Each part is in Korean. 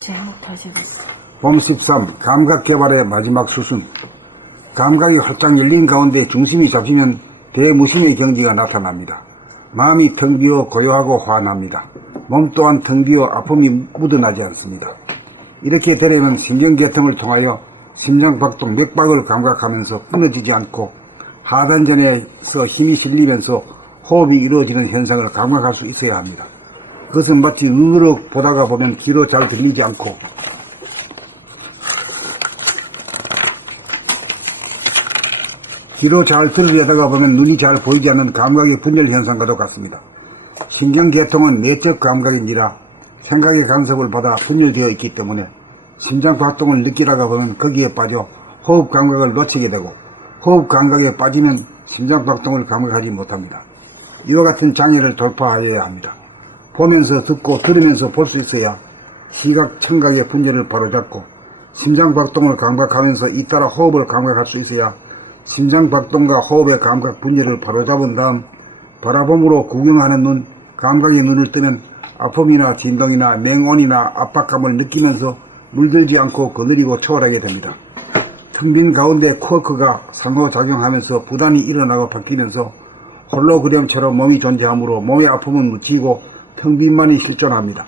제목 다시 해봤어. 봄 13 감각 개발의 마지막 수순. 감각이 활짝 열린 가운데 중심이 잡히면 대무심의 경지가 나타납니다. 마음이 텅 비어 고요하고 환합니다. 몸 또한 텅 비어 아픔이 묻어나지 않습니다. 이렇게 되려면 신경계통을 통하여 심장박동 맥박을 감각하면서 끊어지지 않고 하단전에서 힘이 실리면서 호흡이 이루어지는 현상을 감각할 수 있어야 합니다. 그것은 마치 눈으로 보다가 보면 귀로 잘 들리지 않고 귀로 잘 들으려다가 보면 눈이 잘 보이지 않는 감각의 분열 현상과도 같습니다. 신경계통은 내적 감각인지라 생각의 간섭을 받아 분열되어 있기 때문에 심장박동을 느끼다가 보면 거기에 빠져 호흡 감각을 놓치게 되고 호흡 감각에 빠지면 심장박동을 감각하지 못합니다. 이와 같은 장애를 돌파하여야 합니다. 보면서 듣고 들으면서 볼 수 있어야 시각, 청각의 분열을 바로잡고 심장박동을 감각하면서 잇따라 호흡을 감각할 수 있어야 심장박동과 호흡의 감각 분열을 바로잡은 다음 바라봄으로 구경하는 눈, 감각의 눈을 뜨면 아픔이나 진동이나 냉온이나 압박감을 느끼면서 물들지 않고 거느리고 초월하게 됩니다. 텅 빈 가운데 쿼크가 상호작용하면서 부단히 일어나고 바뀌면서 홀로그램처럼 몸이 존재하므로 몸의 아픔은 묻히고 텅 빈만이 실존합니다.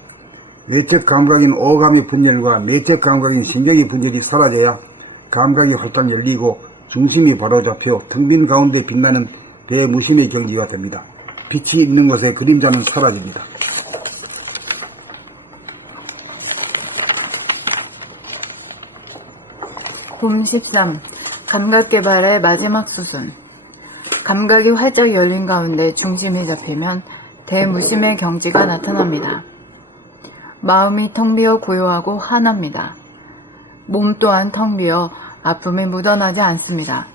외적 감각인 오감의 분열과 내적 감각인 신경의 분열이 사라져야 감각이 활짝 열리고 중심이 바로잡혀 텅 빈 가운데 빛나는 대무심의 경지가 됩니다. 빛이 있는 곳에 그림자는 사라집니다. 봄 13 감각 개발의 마지막 수순. 감각이 활짝 열린 가운데 중심이 잡히면 대무심의 경지가 나타납니다. 마음이 텅 비어 고요하고 환합니다. 몸 또한 텅 비어 아픔이 묻어나지 않습니다.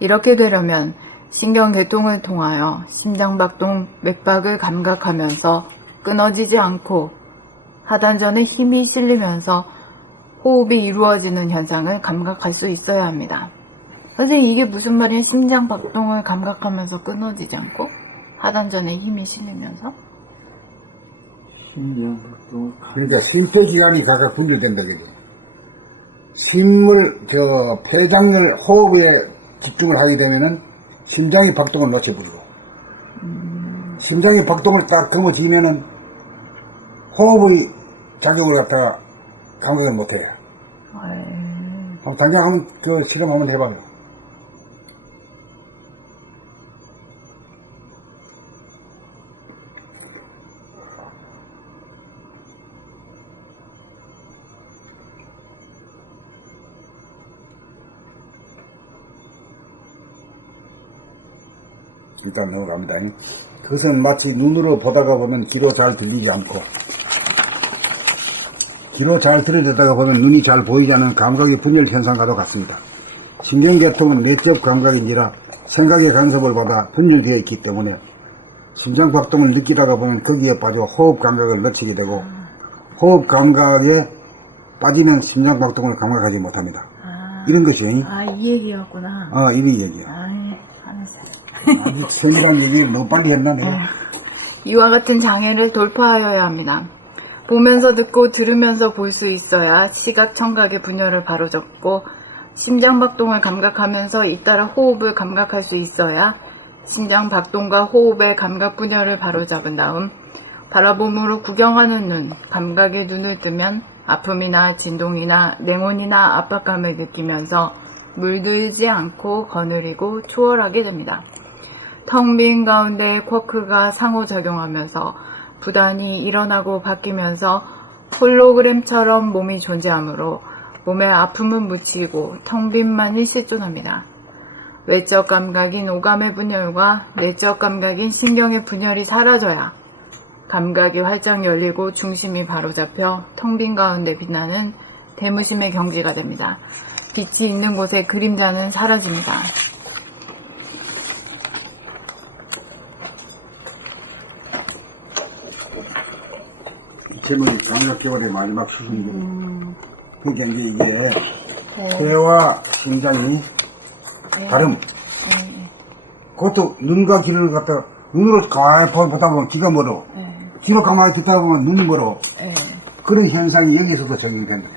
이렇게 되려면 신경계통을 통하여 심장박동 맥박을 감각하면서 끊어지지 않고 하단전에 힘이 실리면서 호흡이 이루어지는 현상을 감각할 수 있어야 합니다. 선생님, 이게 무슨 말이에요? 심장박동을 감각하면서 끊어지지 않고 하단전에 힘이 실리면서? 심장박동. 그러니까 심폐기관이 각각 분열된다 그죠. 폐장을 호흡에 집중을 하게 되면은 심장의 박동을 놓쳐버리고 심장의 박동을 딱 금어지면은 호흡의 작용을 갖다가 감각을 못해요. 당장 한번 실험 한번 해봐요. 일단 넘어갑니다. 그것은 마치 눈으로 보다가 보면 귀로 잘 들리지 않고 귀로 잘 들으려다가 보면 눈이 잘 보이지 않는 감각의 분열 현상과도 같습니다. 신경계통은 내적 감각인지라 생각의 간섭을 받아 분열되어 있기 때문에 심장박동을 느끼다가 보면 거기에 빠져 호흡 감각을 놓치게 되고 호흡 감각에 빠지면 심장박동을 감각하지 못합니다. 이런 것이 이 얘기였구나. 이 얘기야. 아직 세밀한 얘기를 너무 빨리 했나 내가. 이와 같은 장애를 돌파하여야 합니다. 보면서 듣고 들으면서 볼 수 있어야 시각, 청각의 분열을 바로잡고 심장박동을 감각하면서 잇따라 호흡을 감각할 수 있어야 심장박동과 호흡의 감각 분열을 바로잡은 다음 바라봄으로 구경하는 눈, 감각의 눈을 뜨면 아픔이나 진동이나 냉온이나 압박감을 느끼면서 물들지 않고 거느리고 초월하게 됩니다. 텅 빈 가운데 쿼크가 상호작용하면서 부단히 일어나고 바뀌면서 홀로그램처럼 몸이 존재하므로 몸의 아픔은 묻히고 텅 빈만이 실존합니다. 외적 감각인 오감의 분열과 내적 감각인 신경의 분열이 사라져야 감각이 활짝 열리고 중심이 바로잡혀 텅 빈 가운데 빛나는 대무심의 경지가 됩니다. 빛이 있는 곳에 그림자는 사라집니다. 제목이 감각개발의 마지막 수순이고 그러니까 이게 폐와 심장이 다름. 그것도 눈과 귀를 갖다 눈으로 가만히 보다 보면 귀가 멀어. 귀로 가만히 듣다 보면 눈이 멀어. 그런 현상이 여기서도 적용된다.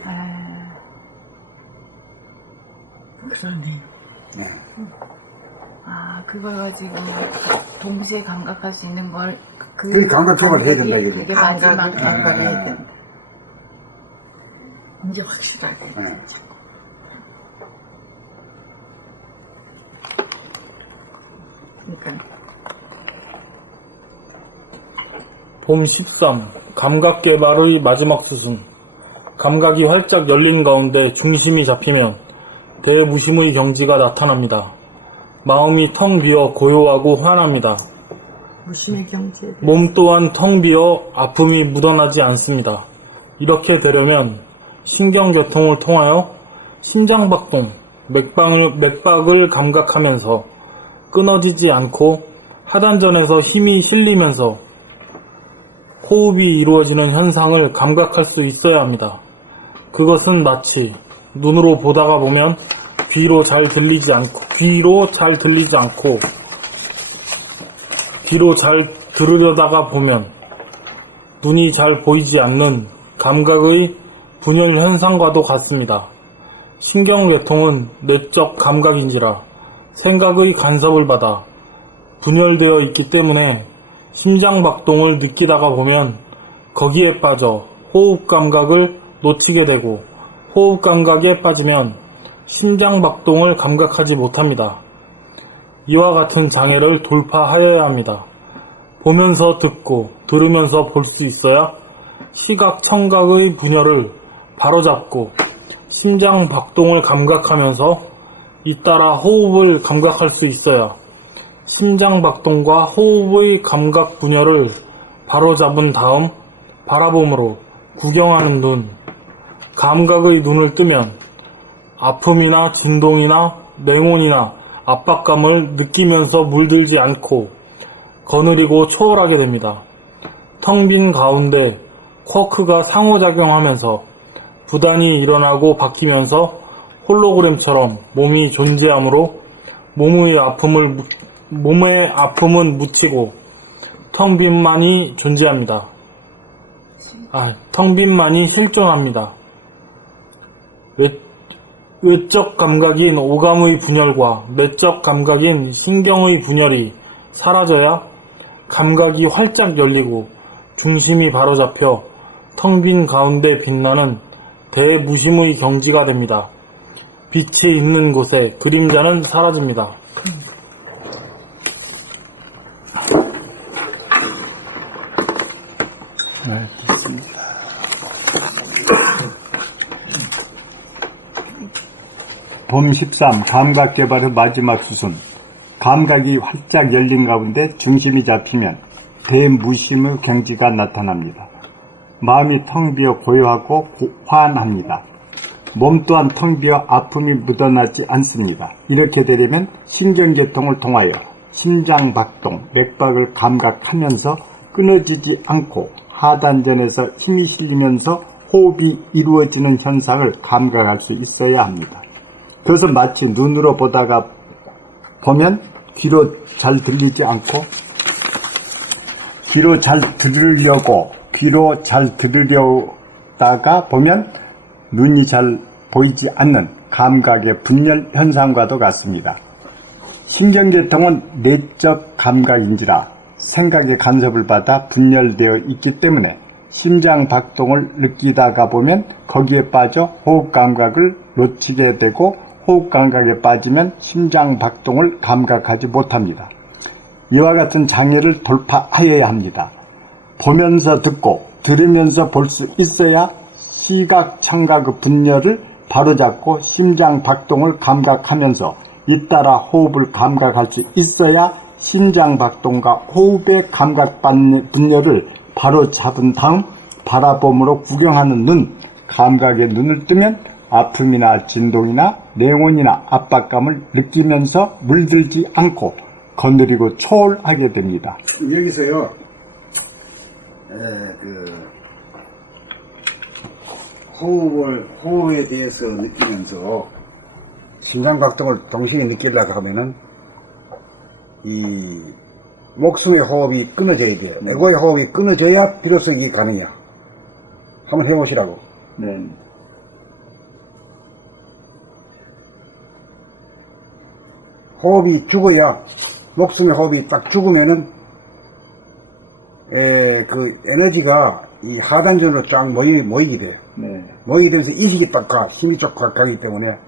그러네. 네. 아, 그걸 가지고 동시에 감각할 수 있는 걸 그게 감각 개발을 해야 된다, 이게. 그게 마지막 감각을 감각을 해야 된다. 이제 확실하게. 네. 그러니까 봄 13. 감각 개발의 마지막 수순. 감각이 활짝 열린 가운데 중심이 잡히면 대무심의 경지가 나타납니다. 마음이 텅 비어 고요하고 환합니다. 무심의 경지에 대해 몸 또한 텅 비어 아픔이 묻어나지 않습니다. 이렇게 되려면 신경교통을 통하여 심장박동, 맥박을 감각하면서 끊어지지 않고 하단전에서 힘이 실리면서 호흡이 이루어지는 현상을 감각할 수 있어야 합니다. 그것은 마치 눈으로 보다가 보면 귀로 잘 들리지 않고 귀로 잘 들으려다가 보면 눈이 잘 보이지 않는 감각의 분열 현상과도 같습니다. 신경계통은 내적 감각인지라 생각의 간섭을 받아 분열되어 있기 때문에 심장박동을 느끼다가 보면 거기에 빠져 호흡 감각을 놓치게 되고 호흡 감각에 빠지면 심장박동을 감각하지 못합니다. 이와 같은 장애를 돌파하여야 합니다. 보면서 듣고 들으면서 볼 수 있어야 시각 청각의 분열을 바로잡고 심장박동을 감각하면서 잇따라 호흡을 감각할 수 있어야 심장박동과 호흡의 감각 분열을 바로잡은 다음 바라봄으로 구경하는 눈, 감각의 눈을 뜨면 아픔이나 진동이나 냉온이나 압박감을 느끼면서 물들지 않고 거느리고 초월하게 됩니다. 텅 빈 가운데 쿼크가 상호작용하면서 부단히 일어나고 바뀌면서 홀로그램처럼 몸이 존재하므로 몸의 아픔은 묻히고 텅 빈만이 존재합니다. 텅 빈만이 실존합니다. 외적 감각인 오감의 분열과 내적 감각인 신경의 분열이 사라져야 감각이 활짝 열리고 중심이 바로잡혀 텅 빈 가운데 빛나는 대무심의 경지가 됩니다. 빛이 있는 곳에 그림자는 사라집니다. 네, 좋습니다. 봄 13 감각 개발의 마지막 수순. 감각이 활짝 열린 가운데 중심이 잡히면 대무심의 경지가 나타납니다. 마음이 텅 비어 고요하고 환합니다. 몸 또한 텅 비어 아픔이 묻어나지 않습니다. 이렇게 되려면 신경계통을 통하여 심장박동, 맥박을 감각하면서 끊어지지 않고 하단전에서 힘이 실리면서 호흡이 이루어지는 현상을 감각할 수 있어야 합니다. 그것은 마치 눈으로 보다가 보면 귀로 잘 들리지 않고 귀로 잘 들으려다가 보면 눈이 잘 보이지 않는 감각의 분열 현상과도 같습니다. 신경계통은 내적 감각인지라 생각의 간섭을 받아 분열되어 있기 때문에 심장 박동을 느끼다가 보면 거기에 빠져 호흡 감각을 놓치게 되고 호흡 감각에 빠지면 심장 박동을 감각하지 못합니다. 이와 같은 장애를 돌파하여야 합니다. 보면서 듣고 들으면서 볼 수 있어야 시각 청각의 분열을 바로잡고 심장 박동을 감각하면서 잇따라 호흡을 감각할 수 있어야 심장 박동과 호흡의 감각 분열을 바로잡은 다음 바라봄으로 구경하는 눈, 감각의 눈을 뜨면 아픔이나 진동이나 냉온이나 압박감을 느끼면서 물들지 않고 거느리고 초월하게 됩니다. 여기서요, 호흡에 대해서 느끼면서 심장박동을 동시에 느끼려고 하면은 이 목숨의 호흡이 끊어져야 돼요. 내고의 호흡이 끊어져야 비로소 이게 가능해요. 한번 해보시라고. 네. 호흡이 죽어야, 목숨의 호흡이 딱 죽으면은, 그 에너지가 이 하단전으로 쫙 모이게 돼요. 네. 모이게 되면서 이식이 딱 가, 힘이 쫙 가기 때문에,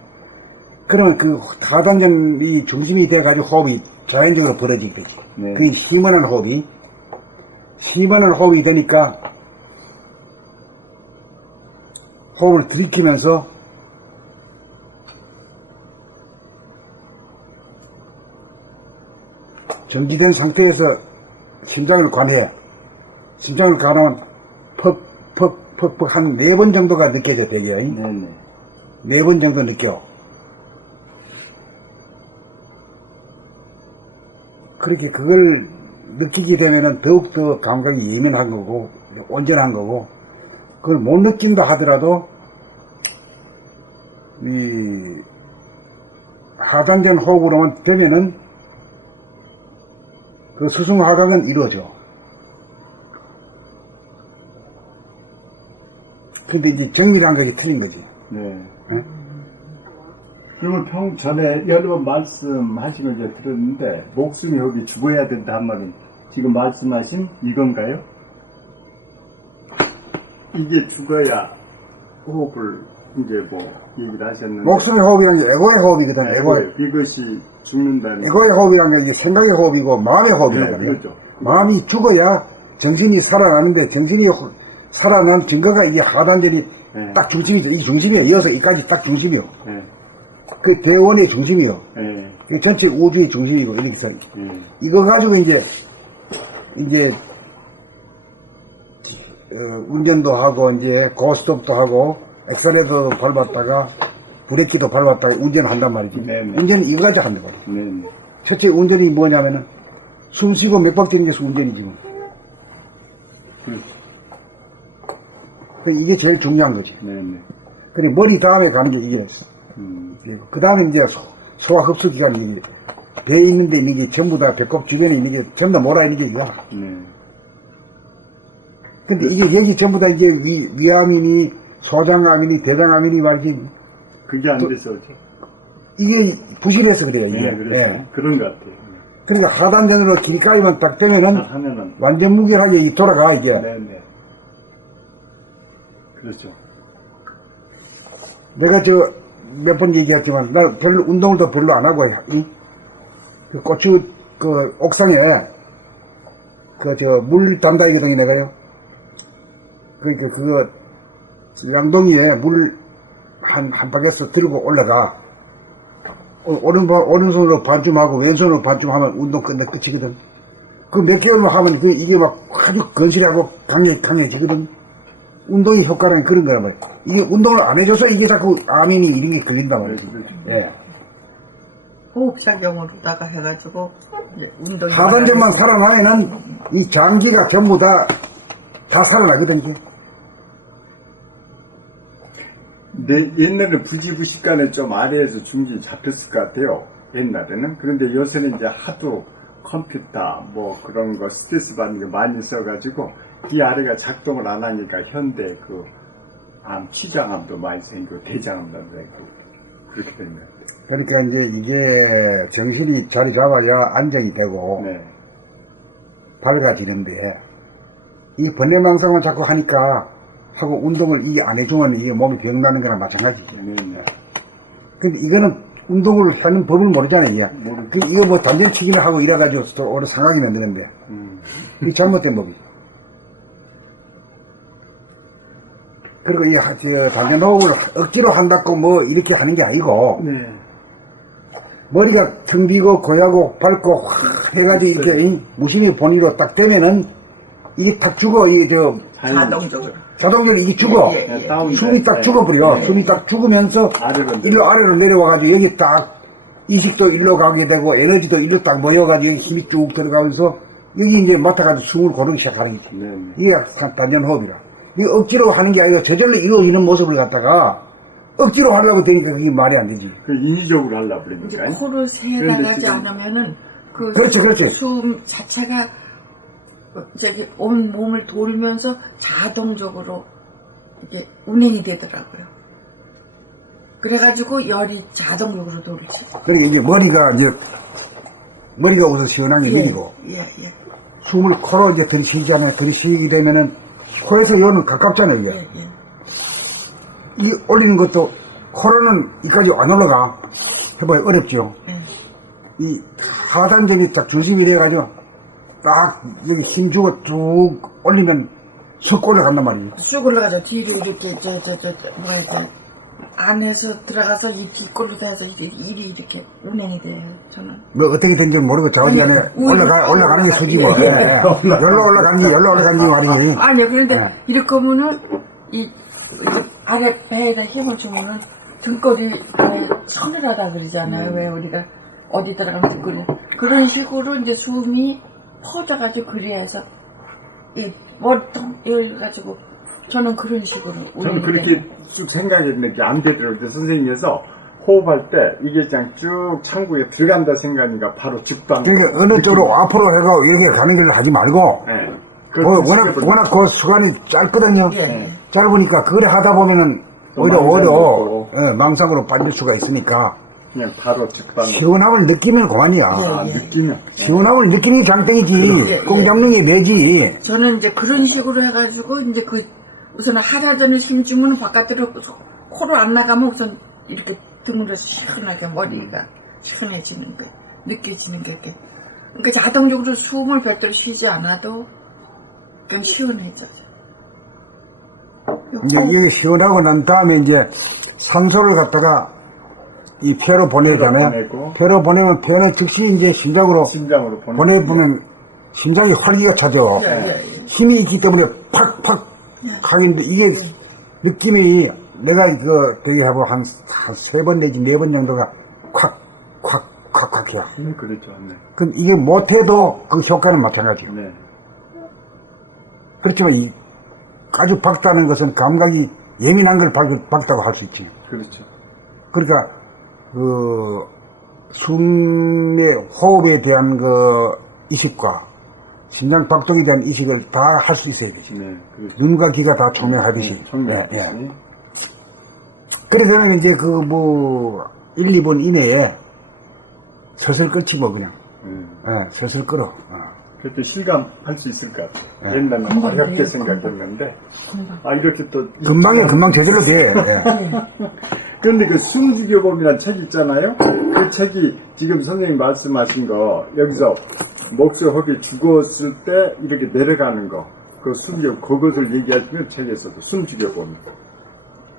그러면 그 하단전이 중심이 돼가지고 호흡이 자연적으로 벌어지게 되지. 네. 그 시원한 호흡이 되니까, 호흡을 들이키면서, 정지된 상태에서 심장을 관해. 심장을 관하면 퍽퍽퍽퍽 한 4번 정도가 느껴져 되죠. 네네. 4번 정도 느껴. 그렇게 그걸 느끼게 되면은 더욱더 감각이 예민한 거고, 온전한 거고, 그걸 못 느낀다 하더라도, 이, 하단전 호흡으로만 되면은, 그 수승화각은 이루어져. 근데 이제 정밀한 것이 틀린 거지. 네. 응? 그러면 전에 여러 번 말씀하신 걸 이제 들었는데, 목숨이 호흡이 죽어야 된다 한 말은 지금 말씀하신 이건가요? 이게 죽어야 호흡을 이제 뭐 얘기를 하셨는데. 목숨의 호흡이란 게 에고의 호흡이거든. 에고의. 이것이 죽는다는. 에고의 호흡이란 게 이제 생각의 호흡이고 마음의 호흡이란 네, 말이야. 그렇죠. 마음이 죽어야 정신이 살아나는데 정신이 살아난 증거가 이게 하단전이 네. 딱 중심이죠. 이 중심이야. 이어서 이까지 딱 중심이요. 네. 그 대원의 중심이요. 네. 그 전체 우주의 중심이고 이렇게 해서 네. 이거 가지고 이제 운전도 하고 이제 고스톱도 하고 엑셀레이터도 밟았다가 브레이크도 밟았다가 운전한단 말이지. 네네. 운전은 이거 가지고 하는 거야. 네. 첫째 운전이 뭐냐면은 숨 쉬고 몇 바퀴 뛰는 게 운전이지 뭐. 그렇죠. 이게 제일 중요한 거지. 네네. 그래 머리 다음에 가는 게 이게 됐어. 그 다음에 이제 소화 흡수 기관이 배에 있는 데 있는 게 전부 다 배꼽 주변에 있는 게 전부 다 몰아 있는 게 이거야. 네. 근데 이게 여기 전부 다 이제 위암이니 소장암이니 대장암이니 말이지. 그게 안 돼서. 이게 부실해서 그래요, 이게. 네, 그렇죠. 예. 그런 것 같아요. 그러니까 하단전으로 길가에만 딱 되면은 하면은. 완전 무결하게 돌아가, 이게. 네네. 그렇죠. 내가 몇 번 얘기했지만, 나 별로, 운동을 더 별로 안 하고, 그 고추, 그, 옥상에, 물 단다이거든요, 내가요. 그러니까 그거, 양동이에 물 한 바퀴에서 들고 올라가. 오른손으로 반쯤하고 왼손으로 반쯤하면 운동 끝이거든. 그 몇 개월만 하면 이게 막 아주 건실하고 강해지거든. 운동의 효과는 그런 거란 말이야. 이게 운동을 안 해줘서 이게 자꾸 암이니 이런 게 걸린단 말이지. 예. 호흡작용으로다가 해가지고 이제 운동이 하단전만 살아나면은 이 장기가 전부 다 살아나거든, 이게. 옛날에 부지부식간에 좀 아래에서 중심이 잡혔을 것 같아요. 옛날에는. 그런데 요새는 이제 하도 컴퓨터 뭐 그런 거 스트레스 받는 게 많이 있어가지고 이 아래가 작동을 안 하니까 현대 취장암도 많이 생기고 대장암도 생기고 그렇게 된 것 같아요. 그러니까 이제 이게 정신이 자리 잡아야 안정이 되고 네. 밝아지는데 이 번뇌망상을 자꾸 하니까 하고 운동을 이게 안 해주면 이게 몸이 병나는 거랑 마찬가지죠. 네, 네. 근데 이거는 운동을 하는 법을 모르잖아요, 이게. 모르죠. 이거 뭐 단전치기를 하고 이래가지고 또 오래 상하게 만드는데. 이 잘못된 법이죠. 그리고 이 단전호흡을 억지로 한다고 뭐 이렇게 하는 게 아니고. 네. 머리가 텅 비고 고야고 밝고 확 해가지고 이렇게 무심히 본의로 딱 되면은 이게 딱 죽어. 자동적으로 이게 죽어. 예. 숨이 딱 죽어버려. 숨이 딱 죽으면서 일로 아래로 내려와가지고 여기 딱 이식도 일로 가게 되고 에너지도 일로 딱 모여가지고 힘이 쭉 들어가면서 여기 이제 맡아가지고 숨을 고르기 시작하는 거지. 이게 단전 호흡이라. 이게 억지로 하는 게 아니라 저절로 이루어지는 모습을 갖다가 억지로 하려고 되니까 그게 말이 안 되지. 그 인위적으로 하려고 그러니까. 코를 새 나가지 않으면은 그렇지. 숨 자체가 온 몸을 돌면서 자동적으로 이게 운행이 되더라고요. 그래가지고 열이 자동적으로 돌지. 그러니까 이제 머리가 우선 시원하게 밀리고, 예. 숨을 코로 이제 들이쉬잖아요. 들이쉬게 되면은, 코에서 요는 가깝잖아요, 이게. 예. 이 올리는 것도, 코로는 이까지 안 올라가. 해봐야 어렵죠. 이 하단점이 딱 중심이 돼가지고, 딱 여기 힘주고 쭉 올리면 쑥 올라간단 말이에요. 쑥 올라가죠. 뒤로 이렇게, 뭐가 이제, 안에서 들어가서 이 뒷골로 돼서 일이 이렇게 운행이 돼요, 저는. 뭐 어떻게든지 모르고 자기간에 아니, 올라가는 게 수지네. 예. 열로 올라간지 말이지. 아니요, 그런데 네. 이렇게 하면은, 이 아래 배에다 힘을 주면은 등골이 왜 서늘하다 그러잖아요. 왜 우리가 어디 들어가면 등골이. 그런 식으로 이제 숨이 퍼져가지고 그래서 이 머리통 열가지고 저는 그런 식으로. 저는 그렇게 쭉 생각했는데 안 되더라고요. 선생님께서 호흡할 때 이게 그냥 쭉 창구에 들어간다 생각하니까 바로 죽방. 그러니까 어느 쪽으로 앞으로 해가 이렇게 가는 걸 하지 말고, 네. 워낙 그 시간이 짧거든요. 예. 짧으니까 그걸 하다 보면은 오히려 망상으로. 망상으로 빠질 수가 있으니까 그냥 바로 죽방. 시원함을 느끼면 그만이야. 느끼면. 시원함을 느끼는 게 장땡이지. 공 잡는 게 매지. 저는 이제 그런 식으로 해가지고 이제 우선 하라더니 힘주면 바깥으로 코로 안 나가면 우선 이렇게 등으로 시원하게 머리가 시원해지는 거 느껴지는 게 이렇게. 그러니까 자동적으로 숨을 별도로 쉬지 않아도 그냥 시원해져요. 이제 이게 시원하고 난 다음에 이제 산소를 갖다가 이 폐로 보내잖아요. 보내고. 폐로 보내면 폐는 즉시 이제 심장으로 심장으로 보내보면 심장이 활기가 차죠. 힘이 있기 때문에 팍팍 하는데 이게 느낌이 내가 되게 하고 한 3번 내지 4번 정도가 콱 해요. 네, 그렇죠. 네. 그럼 이게 못해도 그 효과는 마찬가지예요. 네. 그렇지만 이 아주 밝다는 것은 감각이 예민한 걸 밝다고 할 수 있지. 그렇죠. 그러니까 숨의 호흡에 대한 이식과 심장 박동에 대한 이식을 다 할 수 있어야 되지. 네, 그렇죠. 눈과 귀가 다 총명하듯이. 청명하듯이. 그래서 이제 1, 2분 이내에 서슬 끊지 뭐 그냥. 서슬 끌어. 그것도 실감할 수 있을 것 같아요. 네. 옛날에는 금방 어렵게 돼요, 생각했는데, 금방. 이렇게 또. 금방 제대로 돼. 그런데 그 숨죽여봄이라는 책이 있잖아요. 그 책이 지금 선생님 말씀하신 거, 여기서 목소 호흡이 죽었을 때 이렇게 내려가는 거, 그것을 얘기하시면 책에서도 숨죽여봄.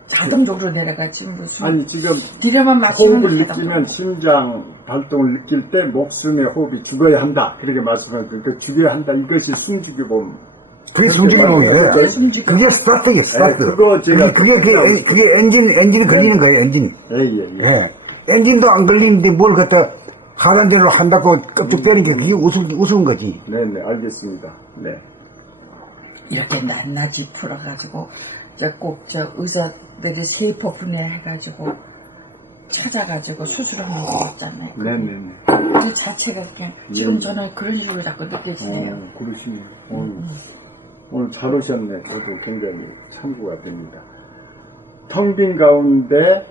자동적으로 내려가지 무슨. 아니, 지금 기름만 마시면 호흡을 느끼면 심장 발동을 느낄 때 목숨의 호흡이 죽어야 한다. 그렇게 말씀하셨고, 그 죽여야 한다. 이것이 숨죽여봄. 그게 숨죽이는 거예요. 숨죽여. 그게 스타트예요, 스타트. 네, 그거 제가 그게 엔진 걸리는 거예요, 엔진. 예. 엔진도 안 걸리는데 뭘 갖다 하는 대로 한다고 껍죽 떼는 게 그게 우스운 거지. 네네, 알겠습니다. 네. 이렇게 낱낱이 풀어가지고 꼭 의사들이 세포분해 해가지고 찾아가지고 수술하는 거 있잖아요. 네네네. 그 자체가 그냥 지금 저는 그런 식으로 자꾸 느껴지네요. 그러시네요. 오늘 잘 오셨네. 저도 굉장히 참고가 됩니다. 텅 빈 가운데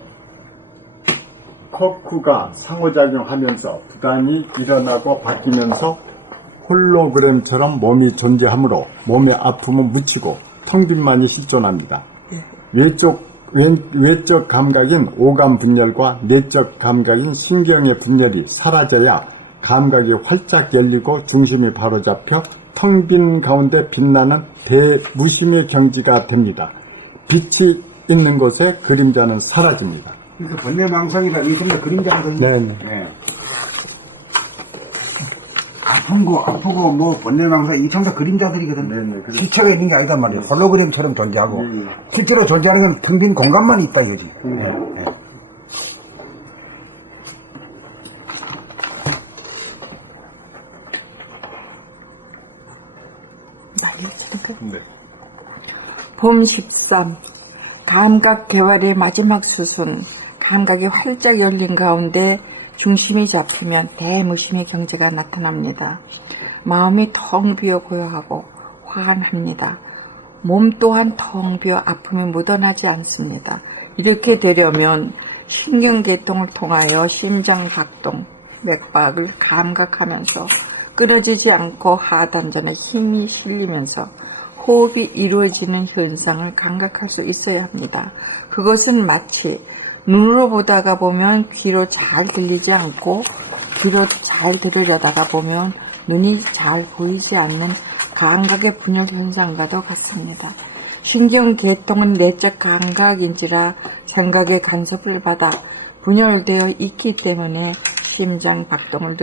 코쿠가 상호작용하면서 부단히 일어나고 바뀌면서 홀로그램처럼 몸이 존재하므로 몸의 아픔은 묻히고 텅 빈만이 실존합니다. 외적 감각인 오감 분열과 내적 감각인 신경의 분열이 사라져야 감각이 활짝 열리고 중심이 바로잡혀 텅 빈 가운데 빛나는 대무심의 경지가 됩니다. 빛이 있는 곳에 그림자는 사라집니다. 그러니까 번뇌망상이라 이게 전부 그림자거든요. 네. 아프고 뭐 번뇌망상 이 전부 다 그림자들이거든. 네네, 그렇죠. 실체가 있는 게 아니단 말이에요. 홀로그램처럼 존재하고 네. 실제로 존재하는 건 텅 빈 공간만 있다 이거지. 네. 봄 13. 감각 개발의 마지막 수순. 감각이 활짝 열린 가운데 중심이 잡히면 대무심의 경지가 나타납니다. 마음이 텅 비어 고요하고 환합니다. 몸 또한 텅 비어 아픔이 묻어나지 않습니다. 이렇게 되려면 신경계통을 통하여 심장박동, 맥박을 감각하면서 끊어지지 않고 하단전에 힘이 실리면서 호흡이 이루어지는 현상을 감각할 수 있어야 합니다. 그것은 마치 눈으로 보다가 보면 귀로 잘 들리지 않고 귀로 잘 들으려다가 보면 눈이 잘 보이지 않는 감각의 분열 현상과도 같습니다. 신경계통은 내적 감각인지라 생각의 간섭을 받아 분열되어 있기 때문에 심장 박동을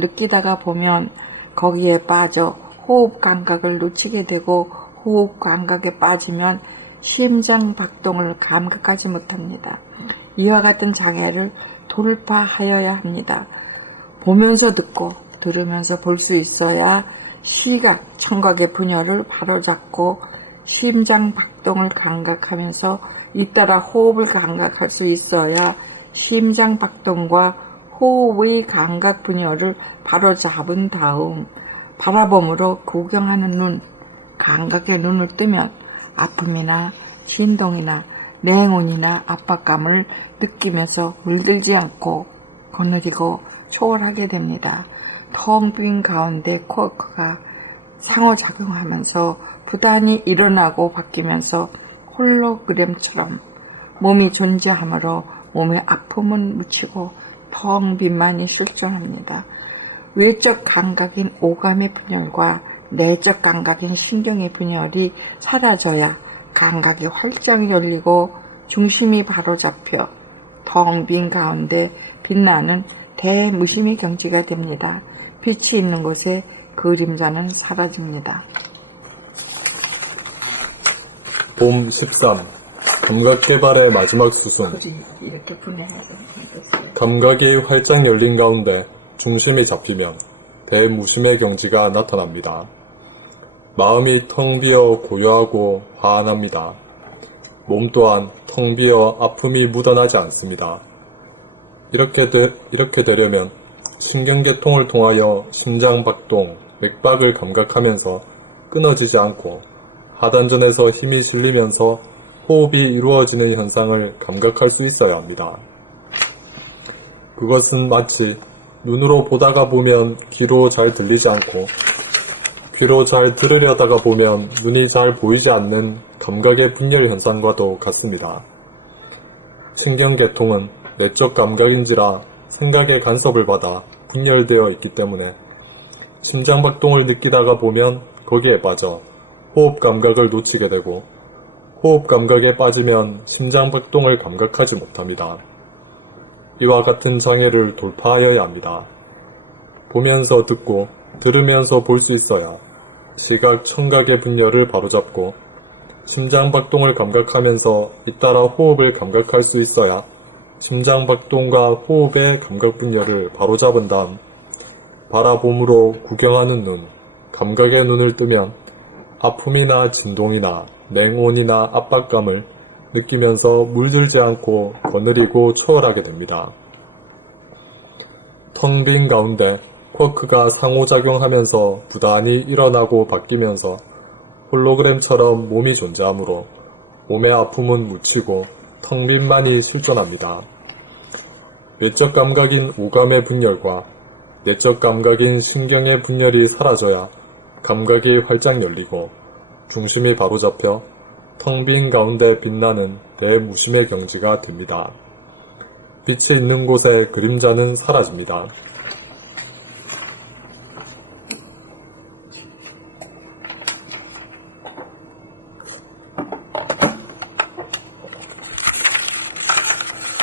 느끼다가 보면 거기에 빠져 호흡 감각을 놓치게 되고 호흡 감각에 빠지면 심장 박동을 감각하지 못합니다. 이와 같은 장애를 돌파하여야 합니다. 보면서 듣고 들으면서 볼 수 있어야 시각, 청각의 분열을 바로잡고 심장 박동을 감각하면서 잇따라 호흡을 감각할 수 있어야 심장 박동과 호흡의 감각 분열을 바로잡은 다음 바라봄으로 구경하는 눈, 감각의 눈을 뜨면 아픔이나 진동이나 냉온이나 압박감을 느끼면서 물들지 않고 거느리고 초월하게 됩니다. 텅 빈 가운데 코어크가 상호작용하면서 부단히 일어나고 바뀌면서 홀로그램처럼 몸이 존재하므로 몸의 아픔은 묻히고 텅 빈만이 실존합니다. 외적 감각인 오감의 분열과 내적 감각인 신경의 분열이 사라져야 감각이 활짝 열리고 중심이 바로 잡혀 텅 빈 가운데 빛나는 대무심의 경지가 됩니다. 빛이 있는 곳에 그림자는 사라집니다. 봄 13. 감각 개발의 마지막 수순. 이렇게 분해하죠. 감각이 활짝 열린 가운데 중심이 잡히면 대무심의 경지가 나타납니다. 마음이 텅 비어 고요하고 화안합니다. 몸 또한 텅 비어 아픔이 묻어나지 않습니다. 이렇게 되려면 신경계통을 통하여 심장박동, 맥박을 감각하면서 끊어지지 않고 하단전에서 힘이 실리면서 호흡이 이루어지는 현상을 감각할 수 있어야 합니다. 그것은 마치 눈으로 보다가 보면 귀로 잘 들리지 않고 귀로 잘 들으려다가 보면 눈이 잘 보이지 않는 감각의 분열 현상과도 같습니다. 신경계통은 내적 감각인지라 생각의 간섭을 받아 분열되어 있기 때문에 심장박동을 느끼다가 보면 거기에 빠져 호흡 감각을 놓치게 되고 호흡 감각에 빠지면 심장박동을 감각하지 못합니다. 이와 같은 장애를 돌파하여야 합니다. 보면서 듣고 들으면서 볼 수 있어야 시각, 청각의 분열을 바로잡고 심장박동을 감각하면서 잇따라 호흡을 감각할 수 있어야 심장박동과 호흡의 감각 분열을 바로잡은 다음 바라봄으로 구경하는 눈, 감각의 눈을 뜨면 아픔이나 진동이나 냉온이나 압박감을 느끼면서 물들지 않고 거느리고 초월하게 됩니다. 텅 빈 가운데 쿼크가 상호작용하면서 부단히 일어나고 바뀌면서 홀로그램처럼 몸이 존재하므로 몸의 아픔은 묻히고 텅 빈만이 실존합니다. 외적 감각인 오감의 분열과 내적 감각인 신경의 분열이 사라져야 감각이 활짝 열리고 중심이 바로 잡혀 텅 빈 가운데 빛나는 대무심의 경지가 됩니다. 빛이 있는 곳에 그림자는 사라집니다.